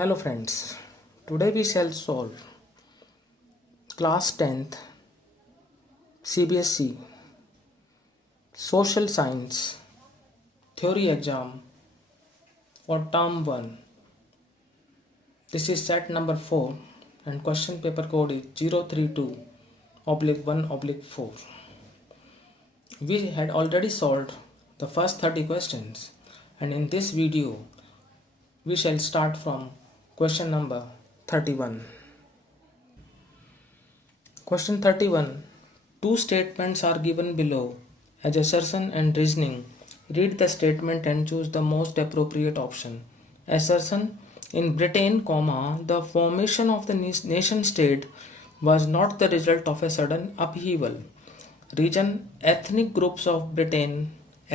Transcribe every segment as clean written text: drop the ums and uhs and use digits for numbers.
Hello friends, today we shall solve class 10th CBSE Social Science Theory exam for term 1. This is set number 4 and question paper code is 032/1/4. We had already solved the first 30 questions and in this video we shall start from question number 31. Question 31. Two statements are given below as assertion and reasoning. Read the statement and choose the most appropriate option. Assertion: in Britain, the formation of the nation state was not the result of a sudden upheaval. Reason: ethnic groups of Britain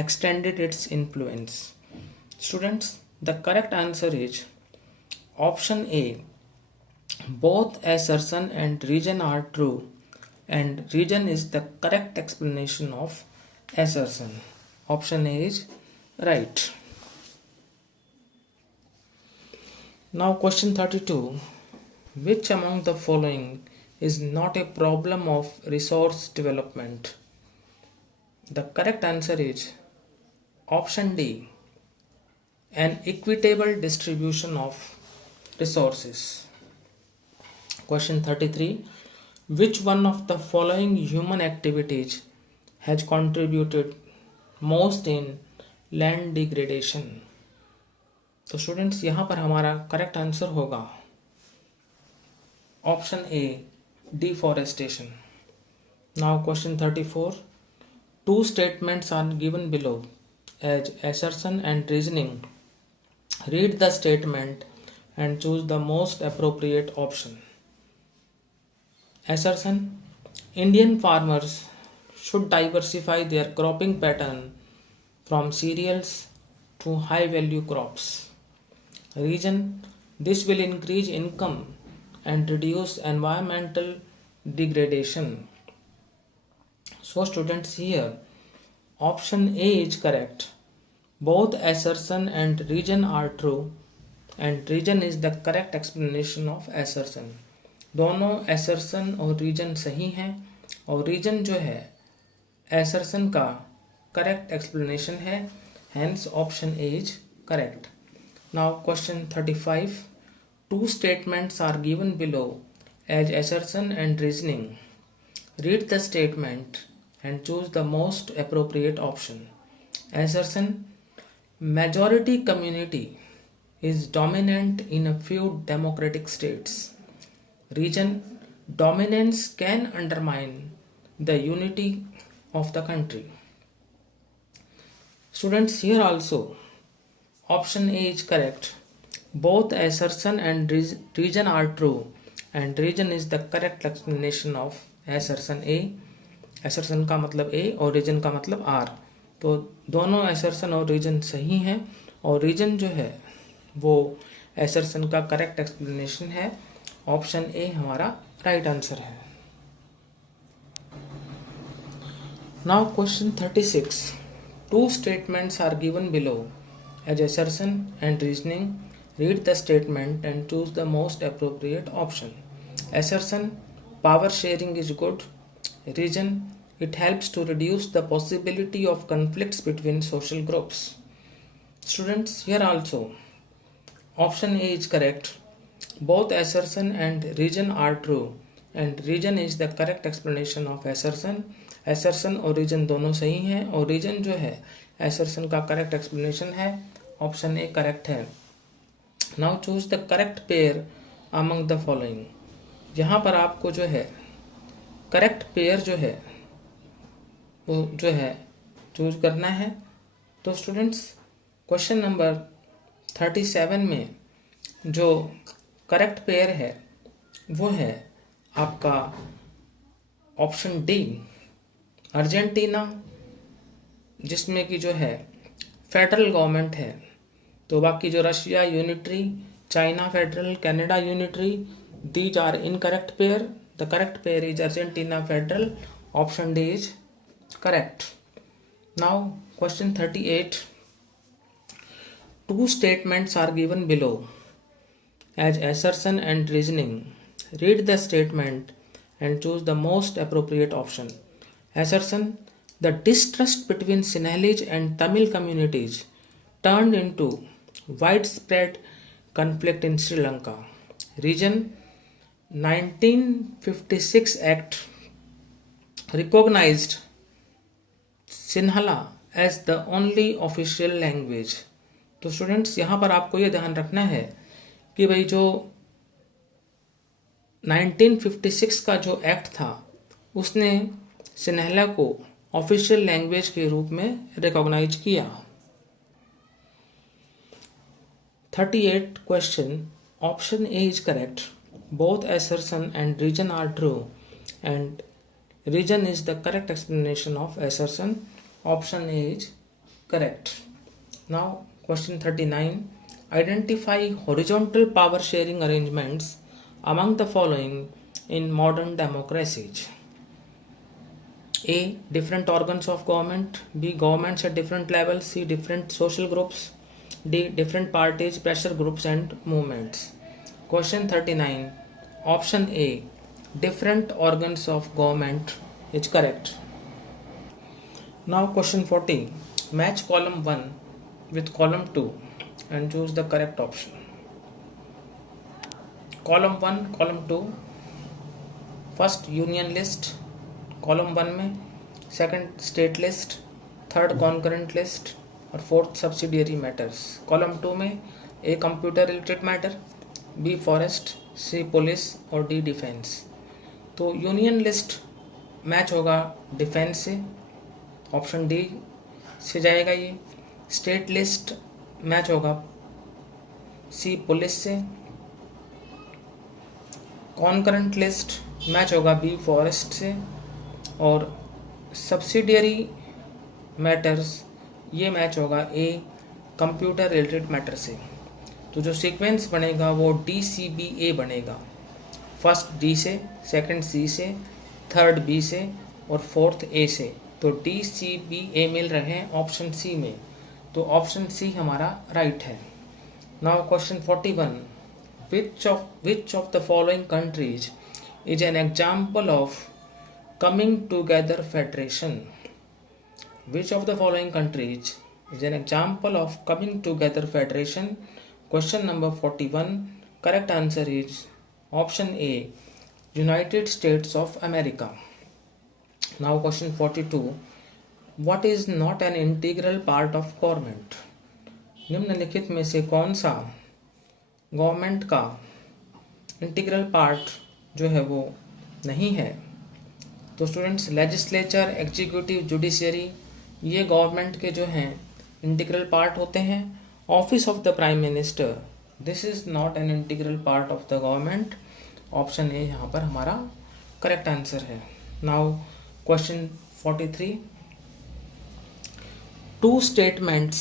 extended its influence. Students, the correct answer is option A. Both assertion and reason are true, and reason is the correct explanation of assertion. Option A is right. Now question 32. Which among the following is not a problem of resource development? The correct answer is option D. An equitable distribution of resources. Question 33. Which one of the following human activities has contributed most in land degradation? तो students यहाँ पर हमारा correct answer होगा option A deforestation. Now question 34. Two statements are given below as assertion and reasoning. Read the statement and choose the most appropriate option. Assertion: Indian farmers should diversify their cropping pattern from cereals to high value crops. Reason: this will increase income and reduce environmental degradation. So students, here option A is correct. Both assertion and reason are true and reason is the correct explanation of assertion. दोनों assertion और reason सही हैं और reason जो है assertion का correct explanation है, hence option A is correct. Now question 35. Two statements are given below as assertion and reasoning. Read the statement and choose the most appropriate option. Assertion: majority community is dominant in a few democratic states. Reason: dominance can undermine the unity of the country. Students, here also option A is correct. Both assertion and reason are true and reason is the correct explanation of assertion A. assertion का मतलब A और reason का मतलब R. तो दोनों assertion और reason सही हैं और reason जो है वो assertion का correct explanation है. ऑप्शन A हमारा right answer है. Now question 36. Two statements are given below as assertion and reasoning. Read the statement and choose the most appropriate option. Assertion: power sharing is good. Reason: it helps to reduce the possibility of conflicts between social groups. Students, here also option A is correct. Both assertion and reason are true and reason is the correct explanation of assertion. assertion और reason दोनों सही हैं और reason जो है assertion का correct explanation है. Option A correct है. Now choose the correct pair among the following. यहाँ पर आपको जो है correct pair जो है वो जो है चूज करना है. तो स्टूडेंट्स, क्वेश्चन नंबर 37 में जो करेक्ट पेयर है वो है आपका ऑप्शन डी अर्जेंटीना, जिसमें कि जो है फेडरल गवर्नमेंट है. तो बाकी जो Russia unitary, China federal, Canada unitary, these are incorrect pair. The correct pair is Argentina federal. Option D is correct. Now question 38. Two statements are given below as assertion and reasoning. Read the statement and choose the most appropriate option. Assertion: the distrust between Sinhalese and Tamil communities turned into widespread conflict in Sri Lanka. Reason: 1956 Act recognized Sinhala as the only official language. तो students यहाँ पर आपको ये ध्यान रखना है कि भाई जो 1956 का जो एक्ट था उसने सिन्हला को ऑफिशियल लैंग्वेज के रूप में रिकॉग्नाइज किया। 38 question, option A is correct, both assertion and reason are true and reason is the correct explanation of assertion. Option A is correct. Now question 39, identify horizontal power sharing arrangements among the following in modern democracies. A. Different organs of government. B. Governments at different levels. C. Different social groups. D. Different parties, pressure groups and movements. Question 39. Option A. Different organs of government is correct. Now question 40. Match column 1 with column 2 and choose the correct option. Column 1, column 2, first union list, column 1 में second state list, third concurrent list और fourth subsidiary matters. Column 2 में A computer related matter, B forest, C police और D defense. तो union list match होगा defence से, option D से जाएगा ये। स्टेट लिस्ट मैच होगा सी पुलिस से। कॉन्करेंट लिस्ट मैच होगा बी फॉरेस्ट से। और सब्सिडियरी मैटर्स ये मैच होगा ए कंप्यूटर रिलेटेड मैटर से। तो जो सीक्वेंस बनेगा वो DCBA बनेगा, फर्स्ट डी से, सेकंड सी से, थर्ड बी से और फोर्थ ए से। तो DCBA मिल रहे हैं ऑप्शन सी में, तो ऑप्शन सी हमारा राइट है। Now question 41, which of the following countries is an example of coming together federation? Which of the following countries is an example of coming together federation? Question number 41, correct answer is option A, United States of America. Now question 42, what is not an integral part of government? निम्नलिखित में से कौन सा government का integral part जो है वो नहीं है? तो स्टूडेंट्स लेजिस्लेचर, एग्जीक्यूटिव, जुडिशियरी ये गवर्नमेंट के जो हैं इंटीग्रल पार्ट होते हैं। Office of the prime minister, this is not an integral part of the government. Option A यहाँ पर हमारा करेक्ट आंसर है। Now question 43, two statements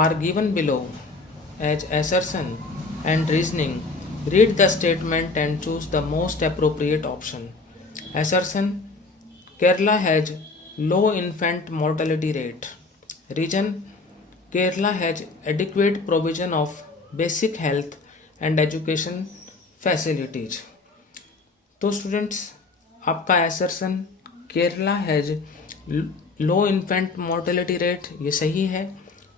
are given below as assertion and reasoning. Read the statement and choose the most appropriate option. Assertion: Kerala has low infant mortality rate. Reason: Kerala has adequate provision of basic health and education facilities. तो students आपका assertion Kerala has low infant mortality rate ये सही है,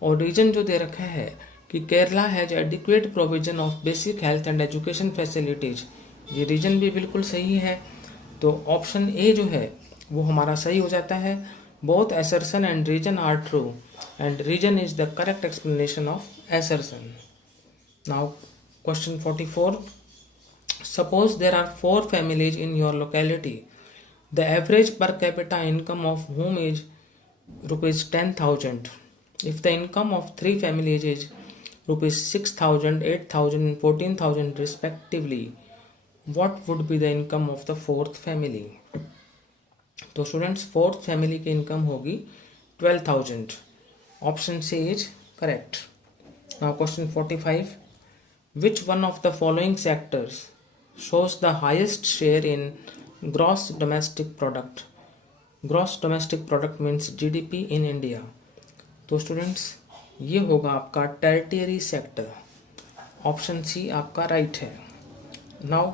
और reason जो दे रखा है कि Kerala has adequate provision of basic health and education facilities, ये रीजन भी बिल्कुल सही है। तो ऑप्शन ए जो है वो हमारा सही हो जाता है। Both assertion and reason are true and reason is the correct explanation of assertion. Now question 44, suppose there are 4 families in your locality. The average per capita income of whom is rupees 10,000. If the income of 3 families is rupees 6,000, 8,000 and 14,000 respectively, what would be the income of the 4th family? तो students 4th family की income होगी 12,000। Option C is correct. Now question 45, which one of the following sectors shows the highest share in gross domestic product? Gross domestic product means GDP in India. तो students ये होगा आपका tertiary sector. Option C आपका right है। Now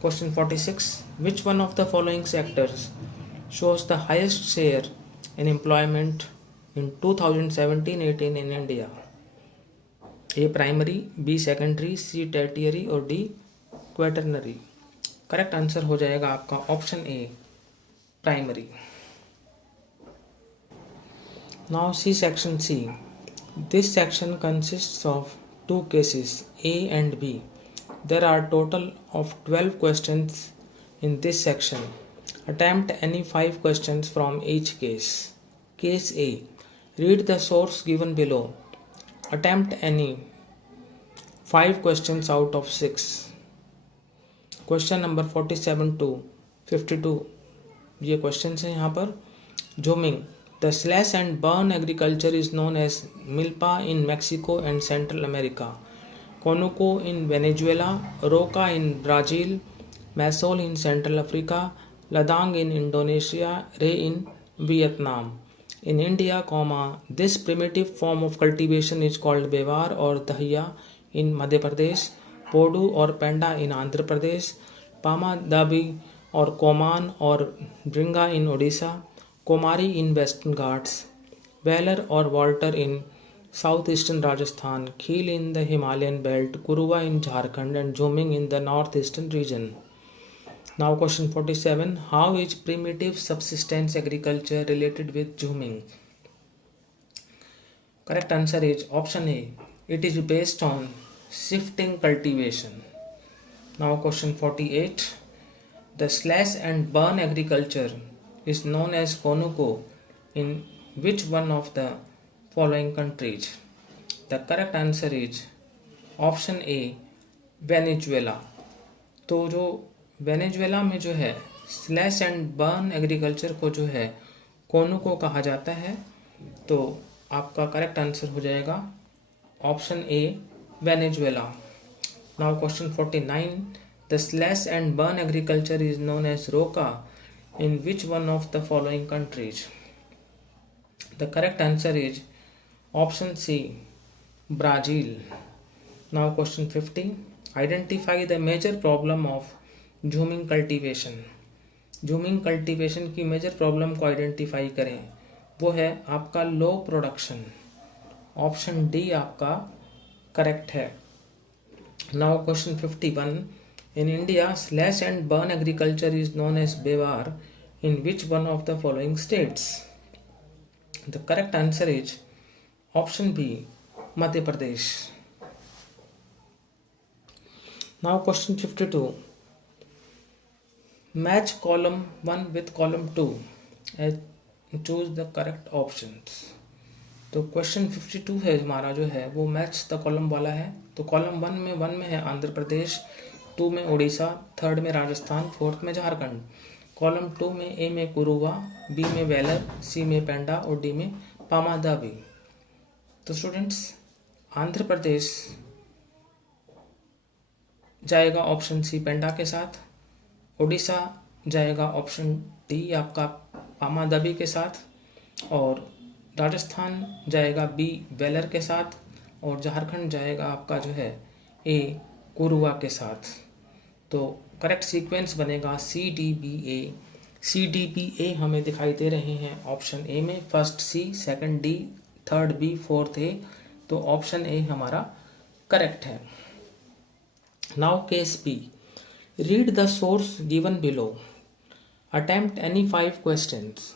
question 46, which one of the following sectors shows the highest share in employment in 2017-18 in India? A primary, B secondary, C tertiary और D quaternary। Correct answer हो जाएगा आपका option A primary. Now C section C, this section consists of two cases A and B. There are total of 12 questions in this section. Attempt any 5 questions from each case. Case A, read the source given below. Attempt any 5 questions out of 6. Question number 47 to 52, ये question है यहाँ पर। Zooming, the slash and burn agriculture is known as milpa in Mexico and Central America, conuco in Venezuela, roca in Brazil, masol in Central Africa, ladang in Indonesia, ray in Vietnam. In India, this primitive form of cultivation is called bewar or dahiya in Madhya Pradesh, podu or penda in Andhra Pradesh, pama dabi or koman or bringa in Odisha, komari in Western Ghats, Velar or Walter in southeastern Rajasthan, Kheel in the Himalayan belt, Kuruva in Jharkhand, and Zooming in the northeastern region. Now question 47, how is primitive subsistence agriculture related with zooming? Correct answer is option A, it is based on shifting cultivation. Now question 48, the slash and burn agriculture is known as conuco in which one of the following countries? The correct answer is option A, Venezuela. तो जो Venezuela में जो है slash and burn agriculture को जो है कोनुको कहा जाता है, तो आपका करेक्ट आंसर हो जाएगा option A Venezuela. Now question 49, the slash and burn agriculture is known as roca in which one of the following countries? The correct answer is option C Brazil. Now question 50, identify the major problem of jhuming cultivation. Jhuming cultivation की major problem को identify करें, वो है आपका low production. Option D आपका correct है। Now question 51, in India slash and burn agriculture is known as Bewar in which one of the following states? The correct answer is option B Madhya Pradesh. Now question 52, match column 1 with column 2 and choose the correct options. तो question 52 है हमारा जो है वो match the column वाला है। तो column 1 में है आंध्र प्रदेश, 2 में उड़ीसा, 3rd में राजस्थान, 4th में झारखंड। कॉलम 2 में ए में कुरुवा, बी में वेलर, सी में पेंडा और डी में पामादाबी। तो स्टूडेंट्स आंध्र प्रदेश जाएगा ऑप्शन सी पेंडा के साथ, उड़ीसा जाएगा ऑप्शन डी आपका पामादाबी के साथ, और राजस्थान जाएगा बी वेलर के साथ, और झारखंड जाएगा आपका जो है ए कुरुवा के साथ। तो करेक्ट सीक्वेंस बनेगा C D B A. C D B A हमें दिखाई दे रहे हैं ऑप्शन ए में, first C, second D, third B, fourth A. तो ऑप्शन ए हमारा करेक्ट है। Now case B, read the source given below, attempt any 5 questions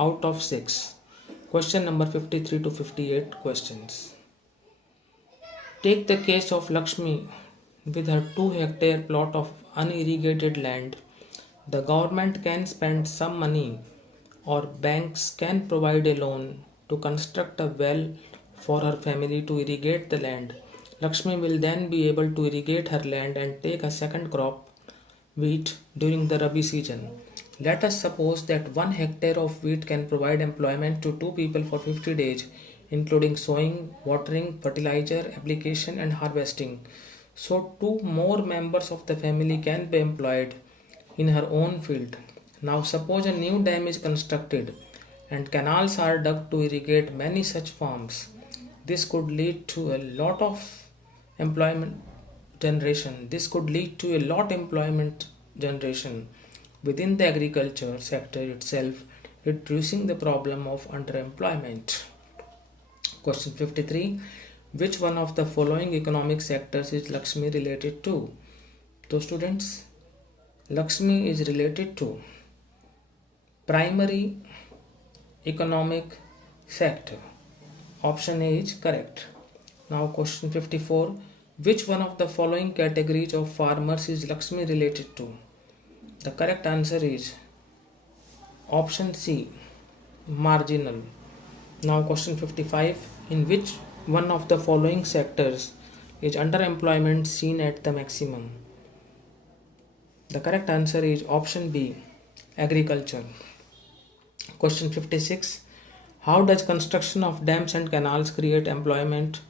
out of 6। Question number 53 to 58 questions. Take the case of Lakshmi with her 2-hectare plot of unirrigated land. The government can spend some money or banks can provide a loan to construct a well for her family to irrigate the land. Lakshmi will then be able to irrigate her land and take a second crop, wheat, during the Rabi season. Let us suppose that 1 hectare of wheat can provide employment to 2 people for 50 days, including sowing, watering, fertilizer, application and harvesting. So 2 more members of the family can be employed in her own field. Now suppose a new dam is constructed and canals are dug to irrigate many such farms. This could lead to a lot of employment generation. This could lead to a lot employment generation within the agriculture sector itself, reducing the problem of underemployment. Question 53. Which one of the following economic sectors is Lakshmi related to? So students, Lakshmi is related to primary economic sector. Option A is correct. Now question 54. Which one of the following categories of farmers is Lakshmi related to? The correct answer is option C, marginal. Now question 55. In which one of the following sectors is underemployment seen at the maximum? The correct answer is option B, agriculture. Question 56. How does construction of dams and canals create employment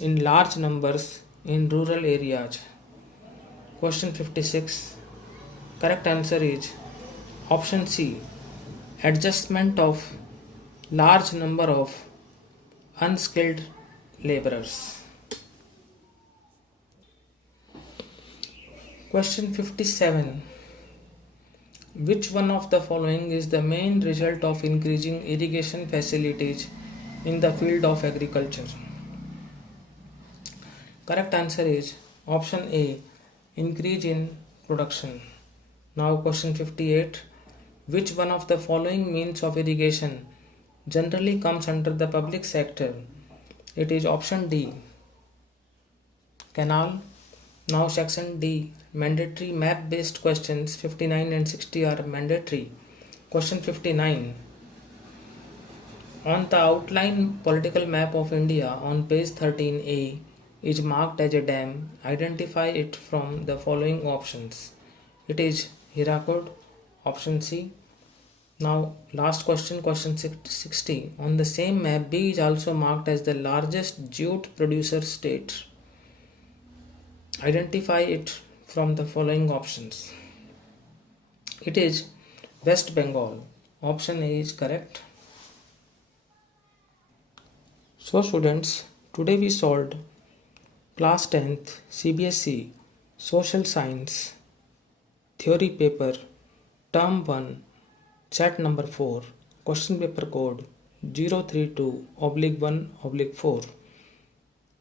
in large numbers in rural areas? Question 56. Correct answer is option C, adjustment of large number of unskilled laborers. Question 57. Which one of the following is the main result of increasing irrigation facilities in the field of agriculture? Correct answer is option A, increase in production. Now question 58. Which one of the following means of irrigation generally comes under the public sector? It is option D, canal. Now section D, mandatory map based questions 59 and 60 are mandatory. Question 59. On the outline political map of India on page 13A is marked as a dam. Identify it from the following options. It is Hirakud, option C. Now last question, question 60. On the same map, B is also marked as the largest jute producer state. Identify it from the following options. It is West Bengal. Option A is correct. So students, today we solved class 10th CBSE Social Science Theory Paper Term 1 Set number 4, question paper code 032/1/4.